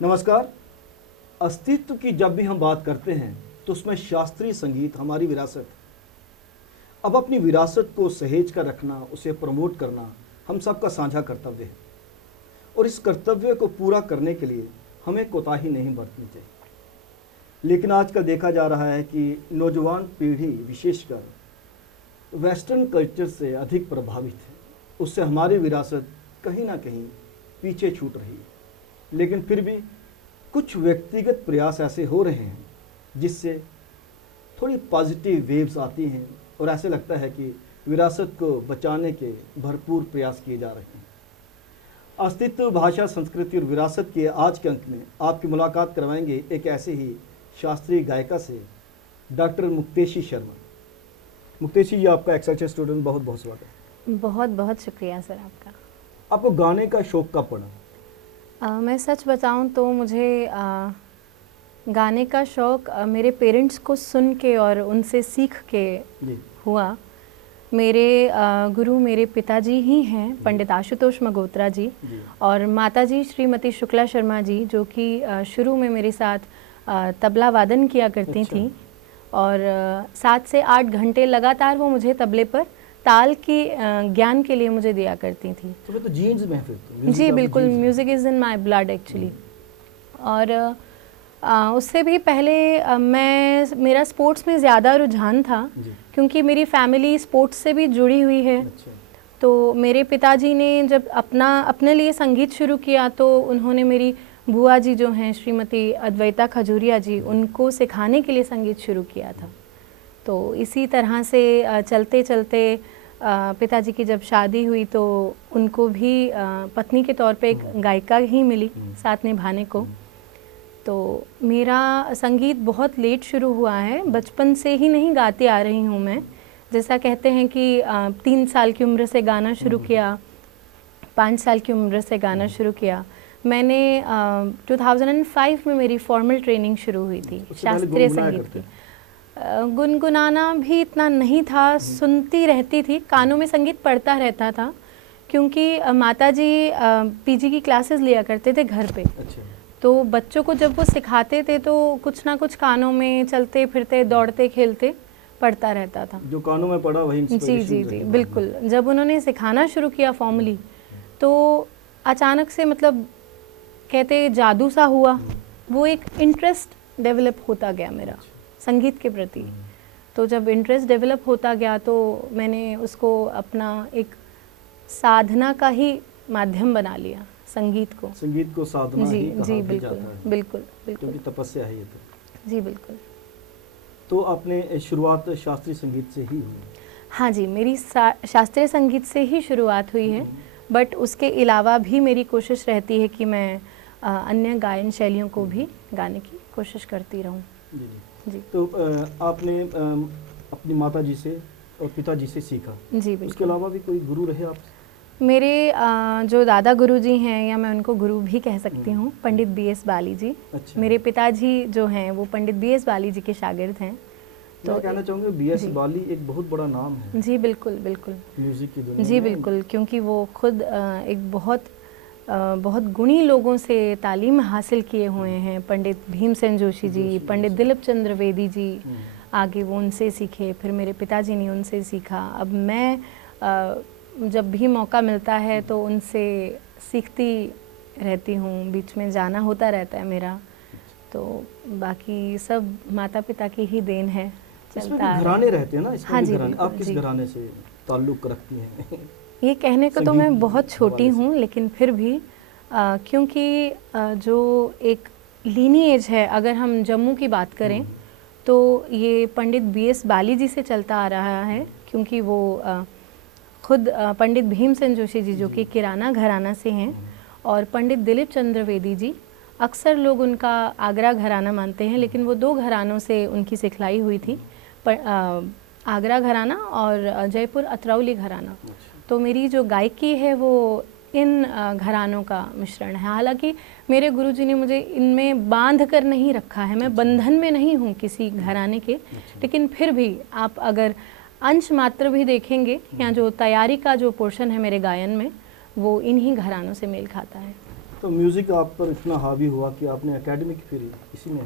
नमस्कार। अस्तित्व की जब भी हम बात करते हैं तो उसमें शास्त्रीय संगीत हमारी विरासत। अब अपनी विरासत को सहेज कर रखना, उसे प्रमोट करना हम सबका साझा कर्तव्य है और इस कर्तव्य को पूरा करने के लिए हमें कोताही नहीं बरतनी चाहिए। लेकिन आजकल देखा जा रहा है कि नौजवान पीढ़ी विशेषकर वेस्टर्न कल्चर से अधिक प्रभावित है। उससे हमारी विरासत कहीं ना कहीं पीछे छूट रही है। लेकिन फिर भी कुछ व्यक्तिगत प्रयास ऐसे हो रहे हैं जिससे थोड़ी पॉजिटिव वेव्स आती हैं और ऐसे लगता है कि विरासत को बचाने के भरपूर प्रयास किए जा रहे हैं। अस्तित्व, भाषा, संस्कृति और विरासत के आज के अंक में आपकी मुलाकात करवाएंगे एक ऐसे ही शास्त्रीय गायिका से, डॉक्टर मुक्तेशी शर्मा। मुक्तेशी जी, आपका एक्सएचएस स्टूडेंट बहुत बहुत स्वागत है। बहुत बहुत शुक्रिया सर आपका। आपको गाने का शौक कब पड़ा? मैं सच बताऊं तो मुझे गाने का शौक़ मेरे पेरेंट्स को सुन के और उनसे सीख के हुआ। मेरे गुरु मेरे पिताजी ही हैं, पंडित आशुतोष मगोत्रा जी, और माताजी श्रीमती शुक्ला शर्मा जी, जो कि शुरू में मेरे साथ तबला वादन किया करती थी और 7 से 8 घंटे लगातार वो मुझे तबले पर ताल की ज्ञान के लिए मुझे दिया करती थी। तो जीन्स में फिर तो जी बिल्कुल, music is in my blood actually. और उससे भी पहले मेरा स्पोर्ट्स में ज़्यादा रुझान था क्योंकि मेरी फैमिली स्पोर्ट्स से भी जुड़ी हुई है। तो मेरे पिताजी ने जब अपने लिए संगीत शुरू किया तो उन्होंने मेरी बुआ जी जो हैं श्रीमती अद्वैता खजूरिया जी, उनको सिखाने के लिए संगीत शुरू किया था। तो इसी तरह से चलते चलते पिताजी की जब शादी हुई तो उनको भी पत्नी के तौर पे एक गायिका ही मिली साथ निभाने को। तो मेरा संगीत बहुत लेट शुरू हुआ है, बचपन से ही नहीं गाती आ रही हूँ मैं। जैसा कहते हैं कि 3 साल की उम्र से गाना शुरू किया, 5 साल की उम्र से गाना शुरू किया। मैंने 2005 में मेरी फॉर्मल ट्रेनिंग शुरू हुई थी शास्त्रीय संगीत की। गुनगुनाना भी इतना नहीं था, सुनती रहती थी, कानों में संगीत पढ़ता रहता था क्योंकि माताजी पीजी की क्लासेस लिया करते थे घर पे। तो बच्चों को जब वो सिखाते थे तो कुछ ना कुछ कानों में चलते फिरते, दौड़ते खेलते पढ़ता रहता था। जो कानों में पढ़ा वही जी जी जी बिल्कुल। जब उन्होंने सिखाना शुरू किया फॉर्मली तो अचानक से मतलब कहते जादू सा हुआ, वो एक इंटरेस्ट डेवलप होता गया मेरा संगीत के प्रति। तो जब इंटरेस्ट डेवलप होता गया तो मैंने उसको अपना एक साधना का ही माध्यम बना लिया, संगीत को साधना जी ही जी बिल्कुल बिल्कुल बिल्कुल, क्योंकि तपस्या है ये तो। जी बिल्कुल। तो आपने शुरुआत शास्त्रीय संगीत से ही हुई? हाँ जी, मेरी शास्त्रीय संगीत से ही शुरुआत हुई है, बट उसके अलावा भी मेरी कोशिश रहती है कि मैं अन्य गायन शैलियों को भी गाने की कोशिश करती रहूं। जी। तो आपने अपनी माता जी से और पिताजी से सीखा? जी बिल्कुल। उसके अलावा भी कोई गुरु रहे आप? मेरे जो दादा गुरु जी हैं, या मैं उनको गुरु भी कह सकती हूँ, पंडित BS बाली जी। अच्छा। मेरे पिताजी जो हैं वो पंडित BS बाली जी के शागिर्द हैं। तो मैं कहना चाहूँगा BS बाली एक बहुत बड़ा नाम है। जी बिल्कुल बिल्कुल, म्यूजिक की दुनिया जी बिल्कुल, क्योंकि वो खुद एक बहुत गुणी लोगों से तालीम हासिल किए हुए हैं। पंडित भीमसेन जोशी जी, पंडित दिलीप चंद्र वेदी जी, आगे वो उनसे सीखे, फिर मेरे पिताजी ने उनसे सीखा। अब मैं जब भी मौका मिलता है तो उनसे सीखती रहती हूँ, बीच में जाना होता रहता है मेरा। तो बाकी सब माता पिता की ही देन है, चलता है। घराने रहते हैं ना इसमें? हाँ जी, आप किस घराने से ताल्लुक़ रखती हैं? ये कहने को तो मैं बहुत छोटी हूँ, लेकिन फिर भी क्योंकि जो एक लीनिएज है, अगर हम जम्मू की बात करें तो ये पंडित BS बाली जी से चलता आ रहा है, क्योंकि वो खुद पंडित भीमसेन जोशी जी जो कि किराना घराना से हैं, और पंडित दिलीप चंद्र वेदी जी, अक्सर लोग उनका आगरा घराना मानते हैं, लेकिन वो 2 घरानों से उनकी सिखलाई हुई थी, आगरा घराना और जयपुर अतरौली घराना। तो मेरी जो गायकी है वो इन घरानों का मिश्रण है। हालांकि मेरे गुरुजी ने मुझे इनमें बांध कर नहीं रखा है, मैं बंधन में नहीं हूँ किसी घराने के, लेकिन फिर भी आप अगर अंश मात्र भी देखेंगे, या जो तैयारी का जो पोर्शन है मेरे गायन में, वो इन्हीं घरानों से मेल खाता है। तो म्यूजिक आप पर इतना हावी हुआ कि आपने एकेडमिक फिर इसी में,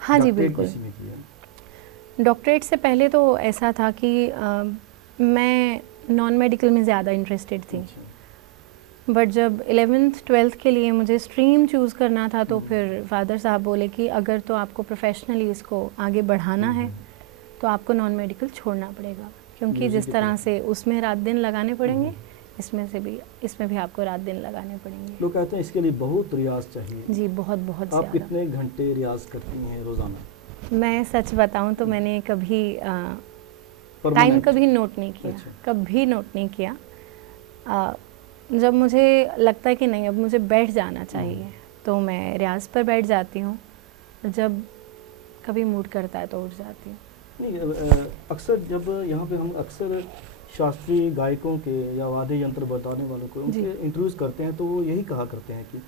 हाँ जी, डॉक्टरेट बिल्कुल। इसी में किया? डॉक्टरेट से पहले तो ऐसा था कि मैं नॉन मेडिकल में ज़्यादा इंटरेस्टेड थी, अच्छा। बट जब 11th 12th के लिए मुझे स्ट्रीम चूज़ करना था तो फिर फादर साहब बोले कि अगर तो आपको प्रोफेशनली इसको आगे बढ़ाना है तो आपको नॉन मेडिकल छोड़ना पड़ेगा, क्योंकि म्यूजिक जिस की तरह तरफ। से उसमें रात दिन लगाने पड़ेंगे, इसमें भी आपको रात दिन लगाने पड़ेंगे। लोग कहते हैं इसके लिए बहुत रियाज चाहिए। जी, बहुत बहुत आप ज़्यादा। कितने घंटे रियाज करती हैं रोजाना? मैं सच बताऊं तो मैंने कभी टाइम Permanent? कभी नोट नहीं किया, अच्छा। कभी नोट नहीं किया। जब मुझे लगता है कि नहीं अब मुझे बैठ जाना चाहिए तो मैं रियाज पर बैठ जाती हूँ, जब कभी मूड करता है तो उठ जाती हूँ। नहीं, अक्सर जब यहाँ पे हम अक्सर शास्त्रीय गायकों के या वाद्य यंत्र बताने वालों को उनके इंटरव्यूज करते हैं तो वो यही कहा करते हैं कि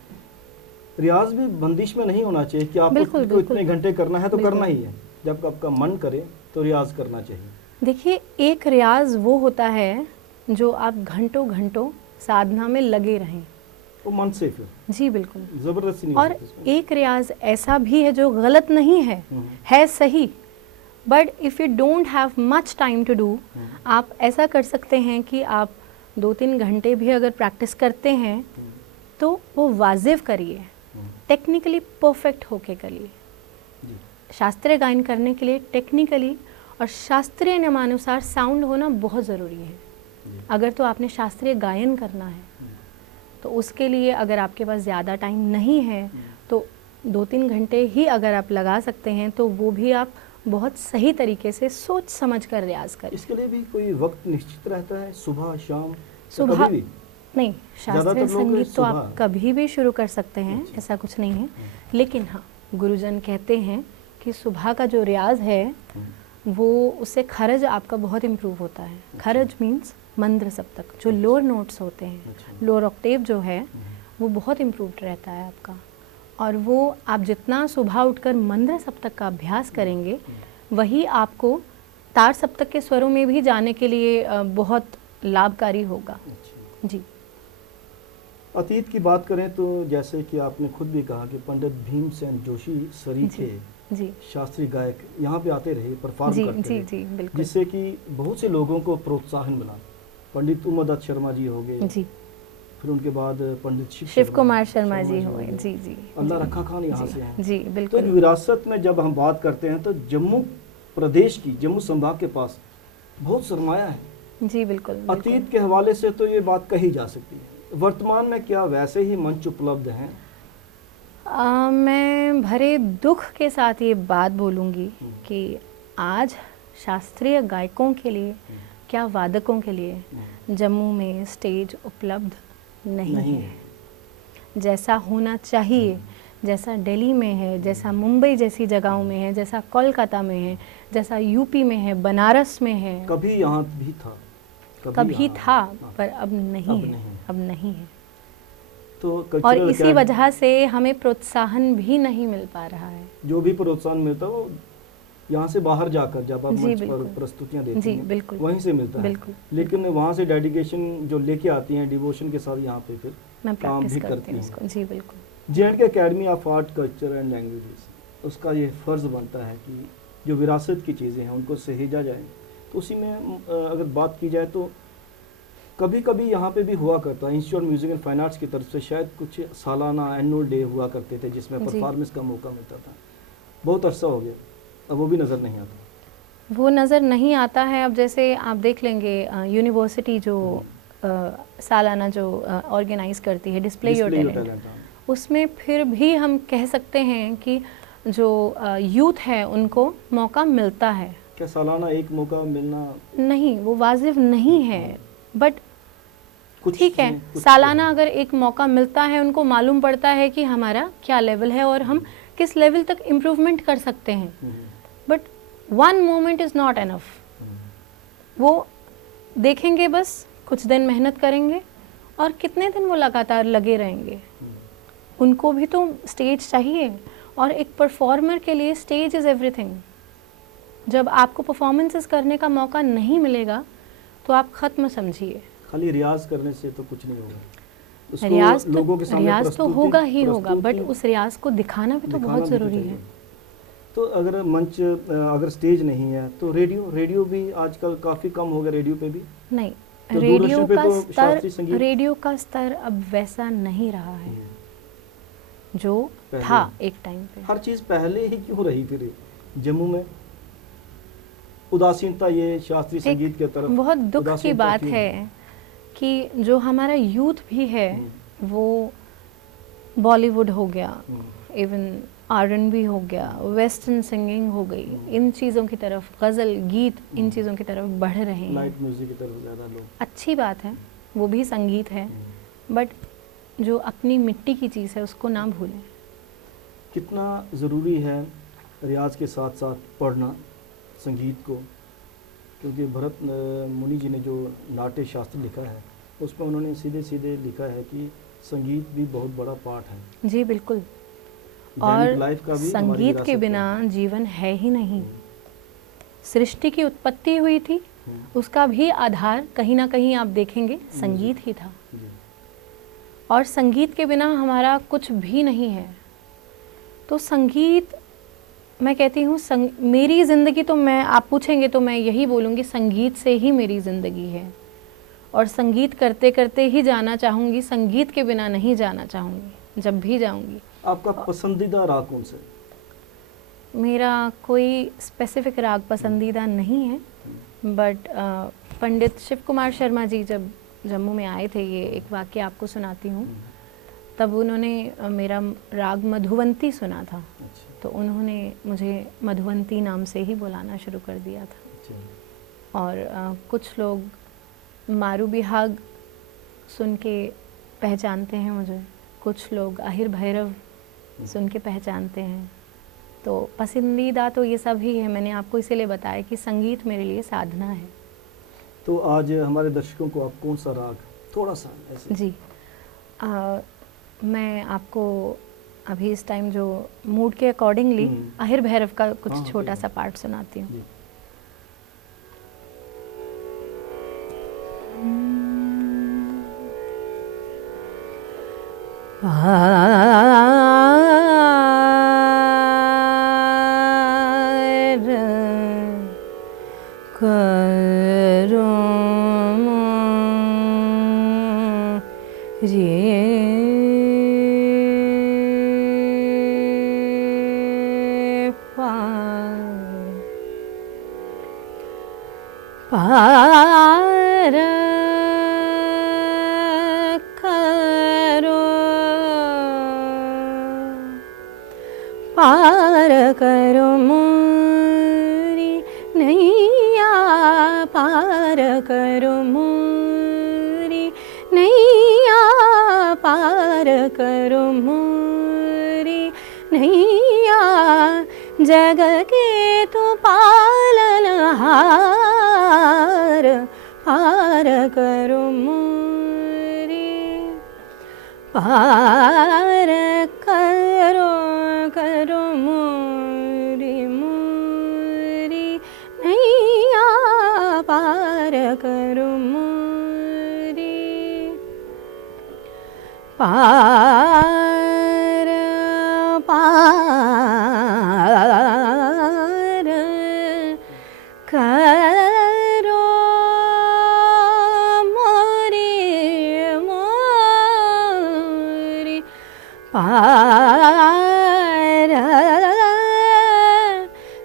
रियाज भी बंदिश में नहीं होना चाहिए कि आपको बिल्कुल, इतने बिल्कुल। घंटे करना है तो बिल्कुल। करना ही है। जब आपका मन करे तो रियाज करना चाहिए। देखिए, एक रियाज वो होता है जो आप घंटों घंटों साधना में लगे रहें। वो मन से फिर जी बिल्कुल। जबरदस्ती नहीं हो और सकती इसमें। एक रियाज ऐसा भी है जो गलत नहीं है सही, but if you don't have much time to do, आप ऐसा कर सकते हैं कि आप 2-3 घंटे भी अगर प्रैक्टिस करते हैं तो वो वाजिब करिए, टेक्निकली परफेक्ट होके करिए। जी। शास्त्रीय गायन करने के लिए टेक्निकली और शास्त्रीय नियमानुसार साउंड होना बहुत ज़रूरी है। जी। अगर तो आपने शास्त्रीय गायन करना है तो उसके लिए अगर आपके पास ज़्यादा टाइम नहीं है तो 2-3 घंटे ही अगर आप लगा सकते हैं तो वो भी आप बहुत सही तरीके से सोच समझ कर रियाज करें। इसके लिए भी कोई वक्त निश्चित रहता है, सुबह शाम सुबह कभी भी? नहीं, शास्त्रीय ज़्यादातर लोग संगीत तो आप सुबह। कभी भी शुरू कर सकते हैं, अच्छा। ऐसा कुछ नहीं है। लेकिन हाँ, गुरुजन कहते हैं कि सुबह का जो रियाज है वो उससे खरज आपका बहुत इम्प्रूव होता है। खरज मीन्स मंद्र सप्तक, जो लोअर नोट्स होते हैं, अच्छा। लोअर ऑक्टेव जो है वो बहुत इम्प्रूव्ड रहता है आपका। और वो आप जितना सुबह उठकर मंद्र सप्तक का अभ्यास करेंगे वही आपको तार सप्तक के स्वरों में भी जाने के लिए बहुत लाभकारी होगा। अच्छा। जी। अतीत की बात करें तो जैसे कि आपने खुद भी कहा कि पंडित भीमसेन जोशी सरीखे जी शास्त्रीय गायक यहाँ पे आते रहे, परफॉर्म जी करते जी रहे, जी बिल्कुल। जिससे कि बहुत से लोगों को प्रोत्साहन मिला। पंडित उमादत्त शर्मा जी हो गए, जी, फिर उनके बाद पंडित शिव कुमार शर्मा जी हुए। जी जी अल्लाह जी, रखा खान यहाँ से हैं। जी तो बिल्कुल। एक विरासत में जब हम बात करते हैं तो जम्मू प्रदेश की, जम्मू संभाग के पास बहुत सरमाया है। जी बिल्कुल, बिल्कुल। अतीत के हवाले से तो ये बात कही जा सकती है। वर्तमान में क्या वैसे ही मंच उपलब्ध हैं? मैं भरे दुख के साथ ये बात बोलूँगी कि आज शास्त्रीय गायकों के लिए, क्या वादकों के लिए जम्मू में स्टेज उपलब्ध नहीं है। जैसा होना चाहिए, जैसा दिल्ली में है, जैसा मुंबई जैसी जगहों में है, जैसा कोलकाता में है, जैसा यूपी में है, बनारस में है। कभी यहाँ भी था, कभी यहाँ, था हाँ। पर अब नहीं है, नहीं। अब नहीं है। तो और कल्चरल इसी वजह से हमें प्रोत्साहन भी नहीं मिल पा रहा है। जो भी प्रोत्साहन मिलता है वो यहाँ से बाहर जाकर जब आप जी, मंच पर बिल्कुल। प्रस्तुतियाँ देती जी हैं बिल्कुल, वहीं से मिलता है। बिल्कुल। लेकिन वहाँ से डेडिकेशन जो लेके आती हैं डिवोशन के साथ यहाँ पे फिर मैं काम प्रैक्टिस भी करती करती हूँ हैं। इसको। जी बिल्कुल। J&K academy of art culture and languages, उसका ये फ़र्ज़ बनता है कि जो विरासत की चीज़ें हैं उनको सहेजा जाए। तो उसी में अगर बात की जाए तो कभी कभी यहाँ पे भी हुआ करता है, institute of music and fine arts की तरफ से शायद कुछ सालाना एनुअल डे हुआ करते थे जिसमें जी। परफॉर्मेंस का मौका मिलता था। बहुत अरसा हो गया, अब वो भी नज़र नहीं आता। वो नज़र नहीं आता है। अब जैसे आप देख लेंगे यूनिवर्सिटी जो सालाना जो ऑर्गेनाइज करती है डिस्प्ले योर टैलेंट, उसमें फिर भी हम कह सकते हैं कि जो यूथ है उनको मौका मिलता है। क्या सालाना एक मौका मिलना नहीं, वो वाजिब नहीं है, बट कुछ ठीक है, कुछ सालाना अगर एक मौका मिलता है, उनको मालूम पड़ता है कि हमारा क्या लेवल है और हम किस लेवल तक इम्प्रूवमेंट कर सकते हैं। But one moment is not enough. वो देखेंगे, बस कुछ दिन मेहनत करेंगे और कितने दिन वो लगातार लगे रहेंगे। उनको भी तो स्टेज चाहिए और एक परफॉर्मर के लिए स्टेज इज़ एवरीथिंग। जब आपको परफॉर्मेंसेस करने का मौका नहीं मिलेगा तो आप ख़त्म समझिए। खाली रियाज करने से तो कुछ नहीं होगा। उसको रियाज लोगों के सामने रियाज तो होगा ही होगा, बट प्रस्तुति उस रियाज को दिखाना भी तो दिखाना बहुत भी तो ज़रूरी चाहिए। है। तो अगर मंच अगर स्टेज नहीं है तो रेडियो भी आजकल काफ़ी कम हो गया, रेडियो पे भी। नहीं, तो रेडियो दूरदर्शन पे का तो स्तर शास्त्रीय संगीत रेडियो का स्तर अब वैसा नहीं रहा है जो पहले था एक टाइम पे। हर चीज़ पहले ही क्यों रही फिर जम्मू में? उदासीनता ये शास्त्रीय संगीत के तरफ बहुत दुख की उदासीनता बात क्यों? है कि जो हमारा यूथ भी है वो बॉलीवुड हो गया, इवन R&B हो गया, वेस्टर्न सिंगिंग हो गई, इन चीज़ों की तरफ, गज़ल गीत, इन चीज़ों की तरफ बढ़ रहे हैं। लाइट म्यूजिक की तरफ ज़्यादा लोग। अच्छी बात है, वो भी संगीत है, बट जो अपनी मिट्टी की चीज़ है उसको ना भूलें। कितना ज़रूरी है रियाज के साथ साथ पढ़ना संगीत को? क्योंकि भरत मुनि जी ने जो नाट्य शास्त्र लिखा है उसमें उन्होंने सीधे सीधे लिखा है कि संगीत भी बहुत बड़ा पार्ट है। जी बिल्कुल। दैनिक और लाइफ का भी हमारी संगीत के विरासत बिना है। जीवन है ही नहीं। सृष्टि की उत्पत्ति हुई थी, उसका भी आधार कहीं ना कहीं आप देखेंगे संगीत ही था। जी। और संगीत के बिना हमारा कुछ भी नहीं है। तो संगीत, मैं कहती हूँ मेरी ज़िंदगी तो आप पूछेंगे तो मैं यही बोलूँगी, संगीत से ही मेरी ज़िंदगी है। और संगीत करते करते ही जाना चाहूँगी, संगीत के बिना नहीं जाना चाहूँगी जब भी जाऊँगी। आपका पसंदीदा राग कौन सा है? मेरा कोई स्पेसिफिक राग पसंदीदा नहीं है, बट पंडित शिव कुमार शर्मा जी जब जम्मू में आए थे, ये एक वाक्य आपको सुनाती हूँ, तब उन्होंने मेरा राग मधुवंती सुना था। अच्छा। तो उन्होंने मुझे मधुवंती नाम से ही बुलाना शुरू कर दिया था। अच्छा। और कुछ लोग मारू बिहाग सुन के पहचानते हैं मुझे, कुछ लोग आहिर भैरव सुन के पहचानते हैं। तो पसंदीदा तो ये सब ही है। मैंने आपको इसीलिए बताया कि संगीत मेरे लिए साधना है। तो आज हमारे दर्शकों को आप कौन सा राग थोड़ा सा ऐसे? जी, मैं आपको अभी इस टाइम जो मूड के अकॉर्डिंगली आहिर भैरव का कुछ हाँ, छोटा सा पार्ट सुनाती हूँ। जी। पार करो मोरी नैया, पार करो मोरी नैया, पार करो मोरी नैया, जग के तो पालनहार, पार करो मोरी, पार करो मोरी मोरी नैया, पार करो मोरी, पार पार करो मोरी मोरी, पार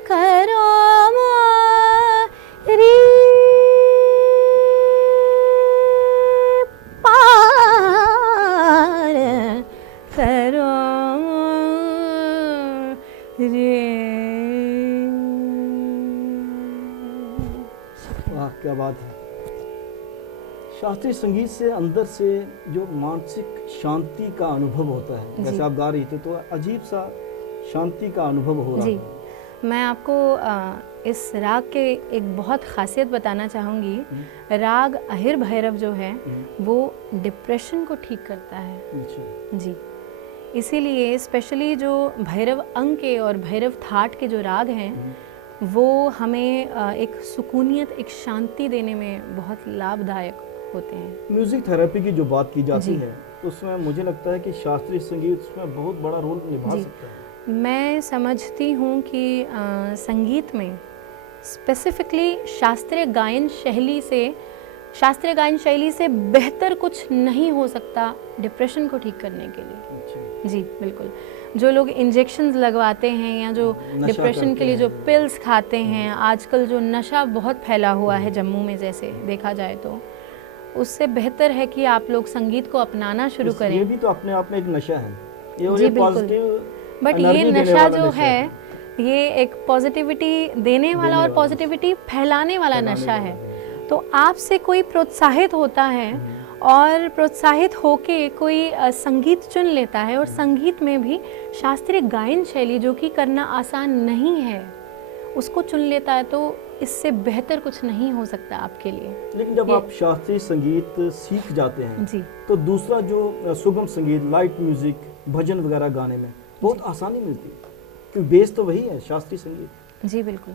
करो मोरी, पार करो रे। वाह, क्या बात है। शास्त्रीय संगीत से अंदर से जो मानसिक शांति का अनुभव होता है, जैसे आप गा रही थी तो अजीब सा शांति का अनुभव हो रहा जी, है। मैं आपको इस राग के एक बहुत खासियत बताना चाहूँगी। राग आहिर भैरव जो है वो डिप्रेशन को ठीक करता है। अच्छा। जी, इसीलिए स्पेशली जो भैरव अंक के और भैरव थाट के जो राग हैं वो हमें एक सुकूनियत, एक शांति देने में बहुत लाभदायक होते हैं। म्यूजिक थेरेपी की जो बात की जाती जी। है तो उसमें मुझे लगता है कि शास्त्रीय संगीत उसमें बहुत बड़ा रोल निभा सकता है। मैं समझती हूँ कि संगीत में स्पेसिफिकली शास्त्रीय गायन शैली से बेहतर कुछ नहीं हो सकता डिप्रेशन को ठीक करने के लिए। अच्छा। जी बिल्कुल। जो लोग इंजेक्शंस लगवाते हैं या जो डिप्रेशन के लिए जो पिल्स खाते हैं, आजकल जो नशा बहुत फैला हुआ है जम्मू में जैसे देखा जाए, तो उससे बेहतर है कि आप लोग संगीत को अपनाना शुरू करें। ये भी तो अपने आप में एक नशा है। जी बिल्कुल। बट ये नशा जो है ये एक पॉजिटिविटी देने वाला और पॉजिटिविटी फैलाने वाला नशा है। तो आपसे कोई प्रोत्साहित होता है और प्रोत्साहित होके कोई संगीत चुन लेता है, और संगीत में भी शास्त्रीय गायन शैली जो कि करना आसान नहीं है उसको चुन लेता है, तो इससे बेहतर कुछ नहीं हो सकता आपके लिए। लेकिन जब आप शास्त्रीय संगीत सीख जाते हैं जी, तो दूसरा जो सुगम संगीत, लाइट म्यूजिक, भजन वगैरह गाने में बहुत आसानी मिलती है, क्योंकि बेस तो वही है शास्त्रीय संगीत। जी बिल्कुल।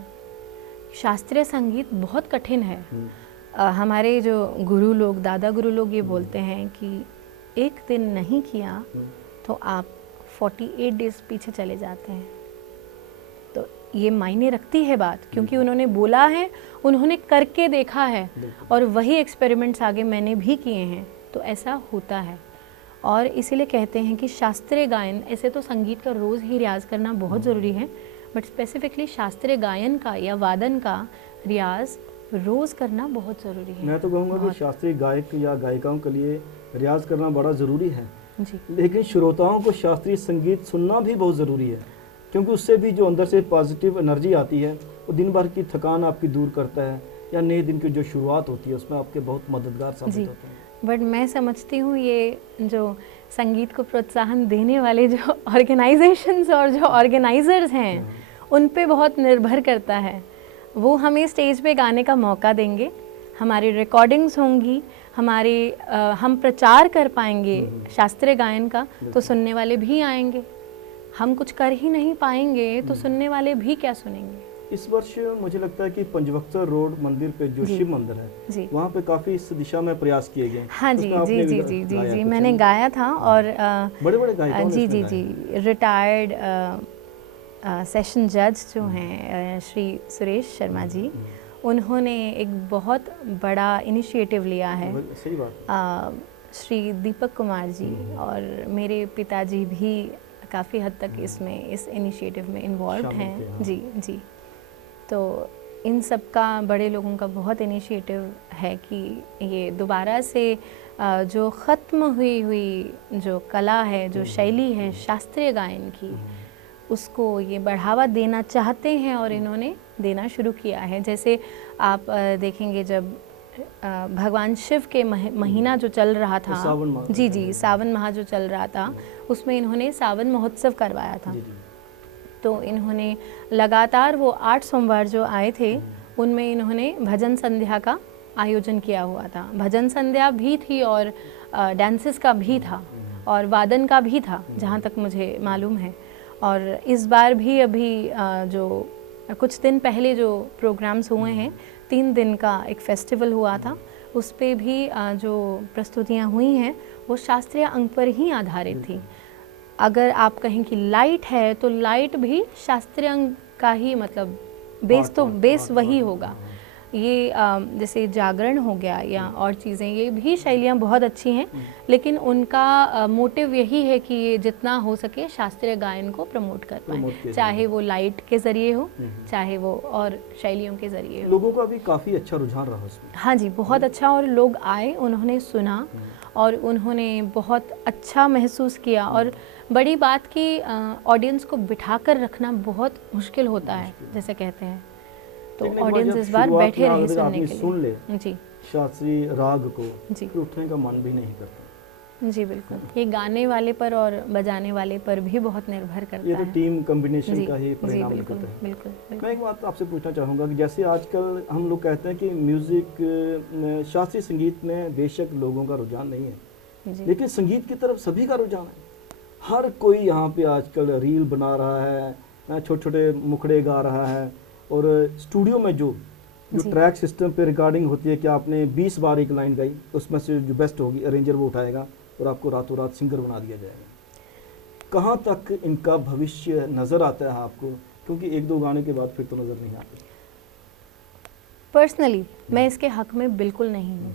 शास्त्रीय संगीत बहुत कठिन है। हमारे जो गुरु लोग, दादा गुरु लोग ये बोलते हैं कि एक दिन नहीं किया तो आप 48 डेज पीछे चले जाते हैं। तो ये मायने रखती है बात, क्योंकि उन्होंने बोला है, उन्होंने करके देखा है, और वही एक्सपेरिमेंट्स आगे मैंने भी किए हैं, तो ऐसा होता है। और इसीलिए कहते हैं कि शास्त्रीय गायन, ऐसे तो संगीत का रोज़ ही रियाज करना बहुत ज़रूरी है, बट स्पेसिफिकली शास्त्रीय गायन का या वादन का रियाज रोज़ करना बहुत ज़रूरी है। मैं तो कहूँगा कि शास्त्रीय गायक या गायिकाओं के लिए रियाज करना बड़ा ज़रूरी है जी। लेकिन श्रोताओं को शास्त्रीय संगीत सुनना भी बहुत ज़रूरी है, क्योंकि उससे भी जो अंदर से पॉजिटिव एनर्जी आती है वो दिन भर की थकान आपकी दूर करता है, या नए दिन की जो शुरुआत होती है उसमें आपके बहुत मददगार साबित होते हैं। बट मैं समझती हूँ ये जो संगीत को प्रोत्साहन देने वाले जो ऑर्गेनाइजेशंस और जो ऑर्गेनाइजर्स हैं उन पे बहुत निर्भर करता है। वो हमें स्टेज पे गाने का मौका देंगे, हमारी रिकॉर्डिंग्स होंगी, हम प्रचार कर पाएंगे शास्त्रीय गायन का, तो सुनने वाले भी आएंगे। हम कुछ कर ही नहीं पाएंगे तो सुनने वाले भी क्या सुनेंगे। इस वर्ष मुझे लगता है कि पंचवक्सर रोड मंदिर पे जो शिव मंदिर है वहाँ पे काफी इस दिशा में प्रयास किए गए। हाँ जी जी जी जी जी जी मैंने गाया था, और बड़े बड़े गायकों ने जी जी जी रिटायर्ड सेशन जज जो हैं श्री सुरेश शर्मा जी, उन्होंने एक बहुत बड़ा इनिशिएटिव लिया है। सही बात। श्री दीपक कुमार जी और मेरे पिताजी भी काफ़ी हद तक इस इनिशिएटिव में इन्वॉल्व हैं। जी जी। तो इन सब का, बड़े लोगों का बहुत इनिशिएटिव है कि ये दोबारा से जो ख़त्म हुई जो कला है, जो शैली है शास्त्रीय गायन की, उसको ये बढ़ावा देना चाहते हैं और इन्होंने देना शुरू किया है। जैसे आप देखेंगे जब भगवान शिव के महीना जो चल रहा था, जी जी सावन माह जो चल रहा था, उसमें इन्होंने सावन महोत्सव करवाया था। तो इन्होंने लगातार वो 8 सोमवार जो आए थे उनमें इन्होंने भजन संध्या का आयोजन किया हुआ था। भजन संध्या भी थी और डांसेस का भी था और वादन का भी था, जहाँ तक मुझे मालूम है। और इस बार भी अभी जो कुछ दिन पहले जो प्रोग्राम्स हुए हैं, 3 दिन का एक फेस्टिवल हुआ था, उस पे भी जो प्रस्तुतियाँ हुई हैं वो शास्त्रीय अंग पर ही आधारित थी। अगर आप कहें कि लाइट है तो लाइट भी शास्त्रीय अंग का ही, मतलब बेस वही होगा। ये जैसे जागरण हो गया या और चीज़ें, ये भी शैलियाँ बहुत अच्छी हैं, लेकिन उनका मोटिव यही है कि ये जितना हो सके शास्त्रीय गायन को प्रमोट कर पाएँ, चाहे वो लाइट के ज़रिए हो, चाहे वो और शैलियों के ज़रिए हो। लोगों का भी काफ़ी अच्छा रुझान रहा उसमें। हाँ जी, बहुत अच्छा। और लोग आए, उन्होंने सुना और उन्होंने बहुत अच्छा महसूस किया। और बड़ी बात कि ऑडियंस को बिठा कर रखना बहुत मुश्किल होता है, जैसे कहते हैं। तो ऑडियंस इस बार बैठे रहे सुनने के लिए। सुन ले जी शास्त्रीय राग को, जी, फिर उठने का मन भी नहीं करता। जी बिल्कुल। ये गाने वाले पर और बजाने वाले पर भी बहुत निर्भर करता है। ये तो टीम कॉम्बिनेशन का ही परिणाम निकलता है। बिल्कुल। मैं एक बात आपसे पूछना चाहूँगा कि जैसे आजकल हम लोग कहते हैं कि म्यूजिक, शास्त्रीय संगीत में बेशक लोगों का रुझान नहीं है, लेकिन संगीत की तरफ सभी का रुझान है। हर कोई यहाँ पे आजकल रील बना रहा है, छोटे छोटे मुखड़े गा रहा है, और स्टूडियो में जो ट्रैक सिस्टम पे रिकॉर्डिंग होती है कि आपने 20 बार एक लाइन गाई, उसमें से जो बेस्ट होगी अरेंजर वो उठाएगा और आपको रातों रात सिंगर बना दिया जाएगा। कहाँ तक इनका भविष्य नज़र आता है आपको, क्योंकि एक दो गाने के बाद फिर तो नज़र नहीं आते? पर्सनली मैं इसके हक में बिल्कुल नहीं हूँ।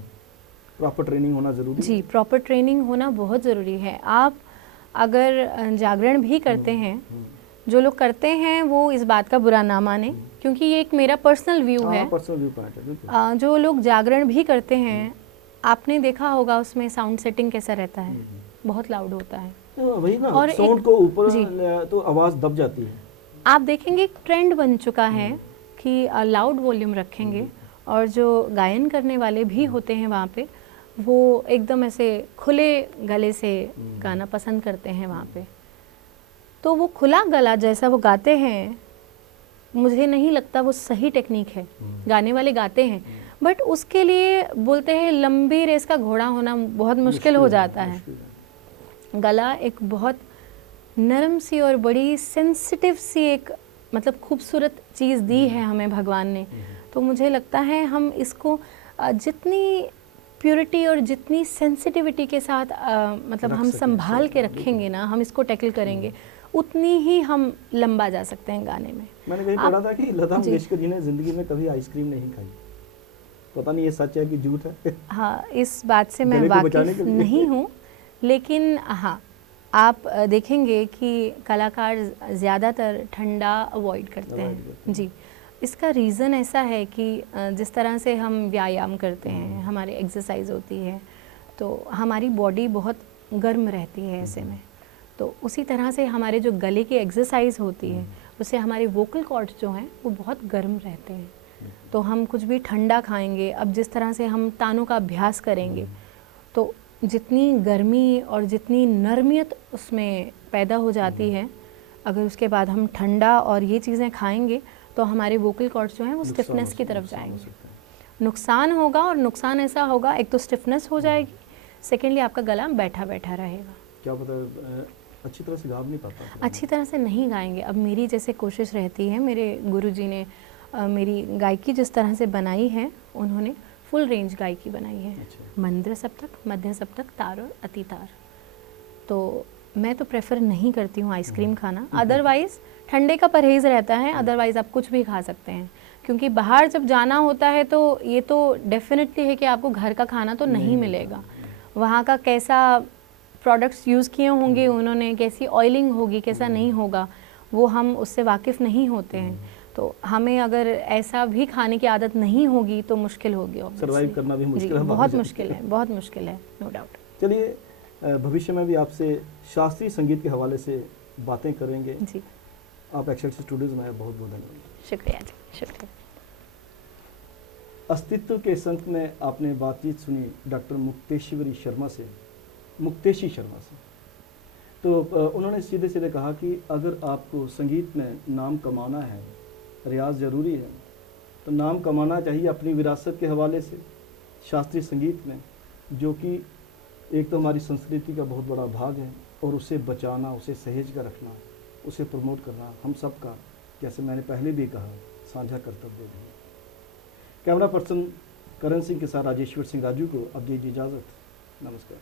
प्रॉपर ट्रेनिंग होना ज़रूरी है? जी, प्रॉपर ट्रेनिंग होना बहुत ज़रूरी है। आप अगर जागरण भी करते हैं, जो लोग करते हैं वो इस बात का बुरा ना माने, क्योंकि ये एक मेरा पर्सनल व्यू है। पर्सनल व्यू पॉइंट है, बिल्कुल। जो लोग जागरण भी करते हैं, आपने देखा होगा उसमें साउंड सेटिंग कैसा रहता है, बहुत लाउड होता है। वही ना, और साउंड को ऊपर तो आवाज़ दब जाती है। आप देखेंगे एक ट्रेंड बन चुका है कि लाउड वॉल्यूम रखेंगे, और जो गायन करने वाले भी होते हैं वहाँ पे, वो एकदम ऐसे खुले गले से गाना पसंद करते हैं वहाँ पे। तो वो खुला गला जैसा वो गाते हैं, मुझे नहीं लगता वो सही टेक्निक है। गाने वाले गाते हैं, बट उसके लिए बोलते हैं लंबी रेस का घोड़ा होना बहुत मुश्किल हो जाता है। गला एक बहुत नरम सी और बड़ी सेंसिटिव सी एक मतलब खूबसूरत चीज़ दी है हमें भगवान ने। तो मुझे लगता है हम इसको जितनी प्योरिटी और जितनी सेंसिटिविटी के साथ मतलब हम संभाल के रखेंगे ना, हम इसको टैकल करेंगे, उतनी ही हम लंबा जा सकते हैं गाने में। मैंने कहीं पढ़ा था कि लता मंगेशकर जी ने जिंदगी में कभी आइसक्रीम नहीं खाई। पता नहीं ये सच है कि झूठ है। हाँ, इस बात से मैं वाकिफ नहीं हूँ, लेकिन हाँ आप देखेंगे कि कलाकार ज़्यादातर ठंडा अवॉइड करते हैं। जी, इसका रीज़न ऐसा है कि जिस तरह से हम व्यायाम करते हैं, हमारी एक्सरसाइज होती है, तो हमारी बॉडी बहुत गर्म रहती है ऐसे में। तो उसी तरह से हमारे जो गले की एक्सरसाइज होती है, उससे हमारे वोकल कॉर्ड्स जो हैं वो बहुत गर्म रहते हैं। तो हम कुछ भी ठंडा खाएंगे, अब जिस तरह से हम तानों का अभ्यास करेंगे, तो जितनी गर्मी और जितनी नरमियत उसमें पैदा हो जाती है, अगर उसके बाद हम ठंडा और ये चीज़ें खाएंगे, तो हमारे वोकल कॉर्ड्स जो हैं वो स्टिफनेस की तरफ जाएंगे। नुकसान होगा, और नुकसान ऐसा होगा, एक तो स्टिफनेस हो जाएगी, सेकेंडली आपका गला बैठा बैठा रहेगा। क्या पता अच्छी तरह से गा नहीं पाता, अच्छी तरह से नहीं गाएंगे। अब मेरी जैसे कोशिश रहती है, मेरे गुरुजी ने मेरी गायकी जिस तरह से बनाई है, उन्होंने फुल रेंज गायकी बनाई है। अच्छा। मंद्र सप्तक, मध्य सप्तक, तार और अति तार। तो मैं तो प्रेफर नहीं करती हूँ आइसक्रीम खाना। अदरवाइज़ ठंडे का परहेज़ रहता है, अदरवाइज़ आप कुछ भी खा सकते हैं, क्योंकि बाहर जब जाना होता है तो ये तो डेफिनेटली है कि आपको घर का खाना तो नहीं मिलेगा। वहाँ का कैसा प्रोडक्ट्स यूज़ किए होंगे उन्होंने, कैसी ऑयलिंग होगी, कैसा नहीं होगा, वो हम उससे वाकिफ़ नहीं होते हैं। तो हमें अगर ऐसा भी खाने की आदत नहीं होगी तो मुश्किल होगी, सर्वाइव करना भी मुश्किल है, बहुत मुश्किल है, बहुत मुश्किल है, नो डाउट। चलिए, भविष्य में भी आपसे शास्त्रीय संगीत के हवाले से बातें करेंगे जी। आप एक्सेलेंस स्टूडियोज में बहुत बहुत धन्यवाद। शुक्रिया जी, शुक्रिया। अस्तित्व के संत में आपने बातचीत सुनी डॉक्टर मुक्तेश्वरी शर्मा से, मुक्तेशी शर्मा से। तो उन्होंने सीधे सीधे कहा कि अगर आपको संगीत में नाम कमाना है, रियाज ज़रूरी है, तो नाम कमाना चाहिए अपनी विरासत के हवाले से शास्त्रीय संगीत में, जो कि एक तो हमारी संस्कृति का बहुत बड़ा भाग है, और उसे बचाना, उसे सहेज कर रखना, उसे प्रमोट करना हम सब का, जैसे मैंने पहले भी कहा, साझा कर्तव्य है। कैमरा पर्सन करण सिंह के साथ राजेश्वर सिंह राजू को अब दीजिए इजाज़त। नमस्कार।